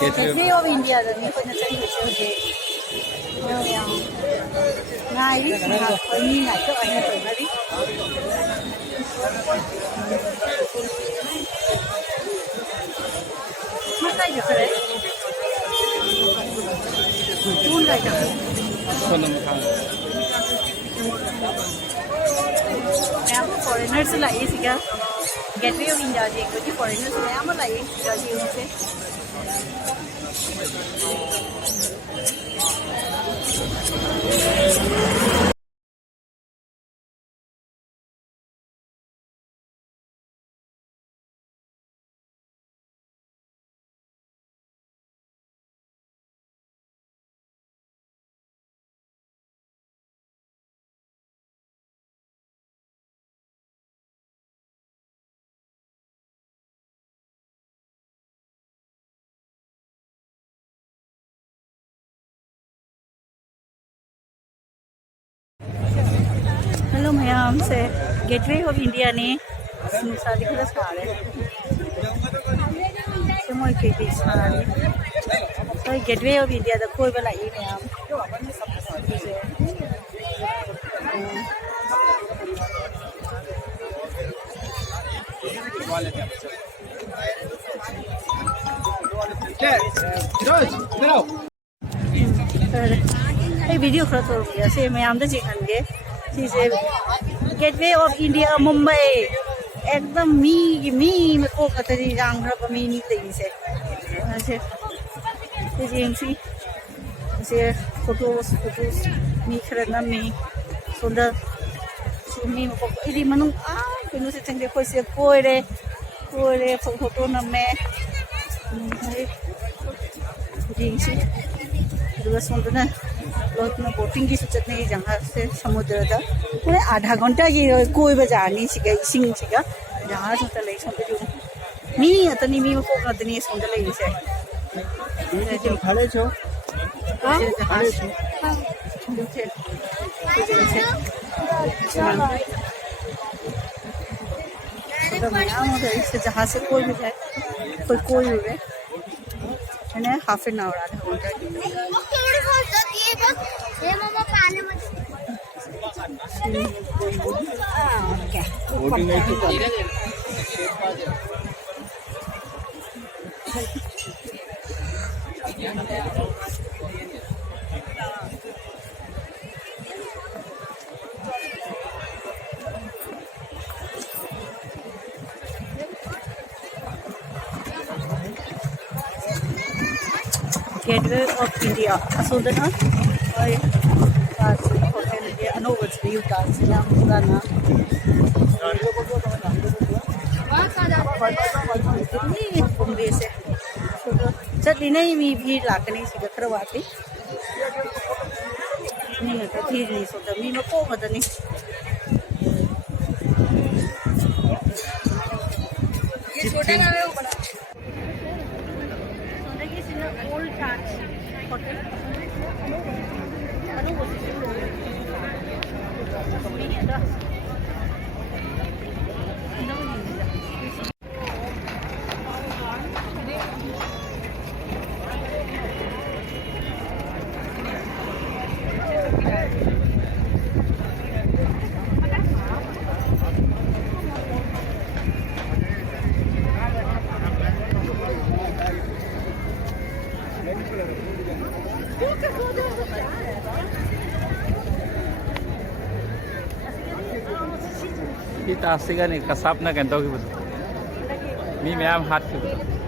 Gateway of India da ni ko na sai ko je ngai ri na ko ni na to ani to ngari mata yo kare kun lai da sonam khang ya foreigners la ye siga Gateway of India je ko ji foreigners la am la ye siga ji unse hello ma'am से gateway of India ने शादी का सारे मोई के सारे तो gateway of India दा कोई वाला ये मैम वीडियो खरा तो से मैम दा चिकन से गेटवे ऑफ इंडिया मुंबई एकदम मी में को कतरी जांगरा पर मी नहीं तई से से फोटोस मी खरना मी सुंदर सुमी में को इदी मनु किनु से चंगे कोई से कोरे फोटो न में जिंसी दुआ सुंदर लोग में बोटिंग की सूचना नहीं जहाँ से समुद्र दा पूरे आधा घंटा की कोई बजानी सिगा इसिंग सिगा जहाँ सुनता ले सुनते जो मी अतनी मी को अतनी सुनता ले इसे जो खड़े छो हाँ खड़े छो तो मैं आऊँगा इससे जहाँ से कोई भी जाए कोई हुए मैंने हाफ एन आवर आधा घंटा Gateway of India asodana और होटल के अनोवच व्यू का सिना पुराना बॉम्बे से चटनी नहीं मी भी लाकनी से खरवाती नहीं तो ठीक नहीं सोता मी में को मदनी ये छोटे ना वो बड़ा ओल्ड टाच hotel kita asigan ni kasap na ganto ki betul mi ma'am हाथ की betul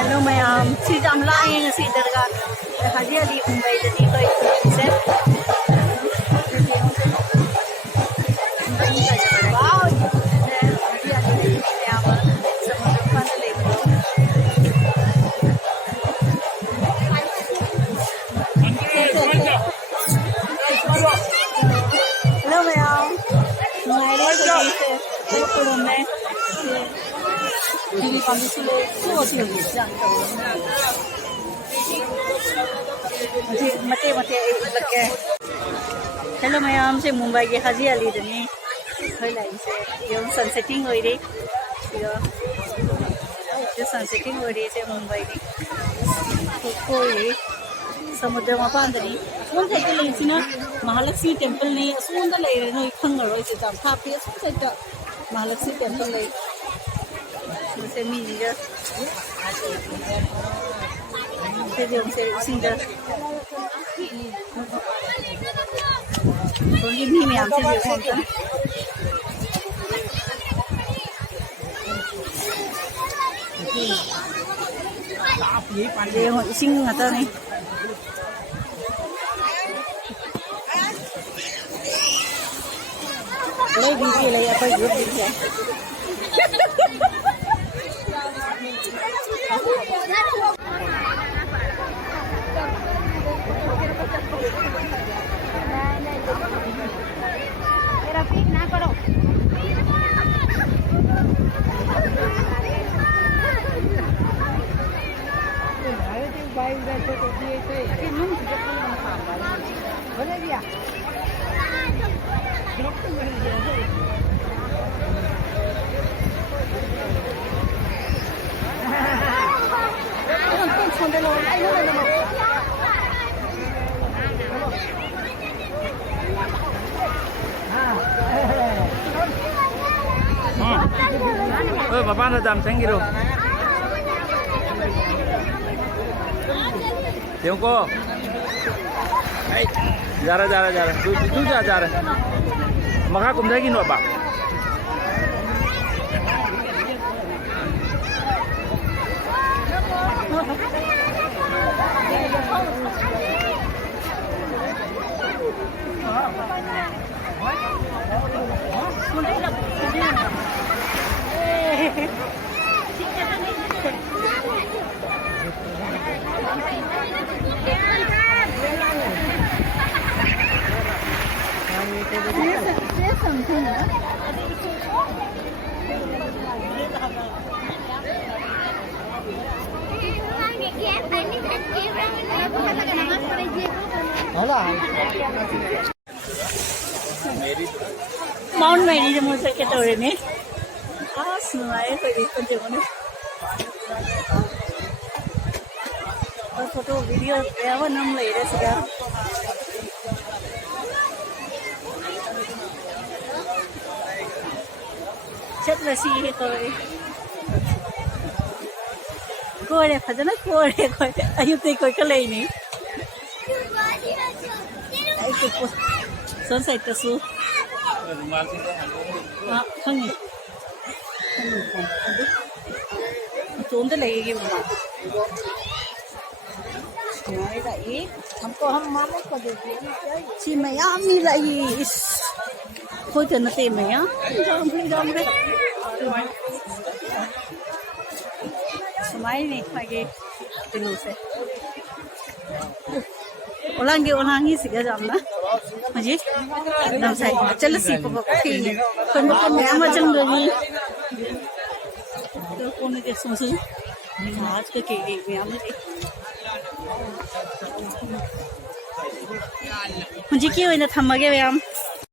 हेलो मैम चीज हम लाए हैं सी दरगाह हाजी अली मुंबई जनी कोई से वाओ हाजी अली यहाँ पर समुद्र खान ले हेलो मैम हमारे से में TV kami sila semua sila bilang mati mati लगे हेलो मैम से मुंबई के हाजी अली दनी होय लाइन से यो सनसेटिंग होई रे यो सनसेटिंग होई रे से मुंबई नी कोई समुद्र में पांदरी सोन साइड ले सिना महालक्ष्मी टेंपल ने सोन दा ले रे नो खंगरो से तम था पे सोन साइड महालक्ष्मी टेंपल ले से मीजिया से जो से सिंगर तो ये नहीं में हमसे जो होता ये हो सिंग आता नहीं lấy đi gì lấy apa grup đi ya Rafiq na karo Bapak anda jam senggiru. Tiongkok. Jara. Tu jara. Maka kumdagi no pak. Mount Mary je musa ke tore ne sunaye koi dekho je mone aur photo video yawa nam lai re siga chat rasi he koi phajana koi ayute koi ka lai ni ai ko सोन साइड तसु ถึงมาที่ได้หันไป खंगी zone ते लगेगी मम्मा नहीं लाई हमको हम माने को दे दिए ची मैया मी लाई इस कोई तो नते मैया जाम रे समाई नहीं आगे दिनों से ओलांगी सिगा जामना मुझे नम साइड चल सी को ठीक है कोई मत मैं मचन गई तो कौन के सुन आज के में हम मुझे क्यों इन्हें थम गए हम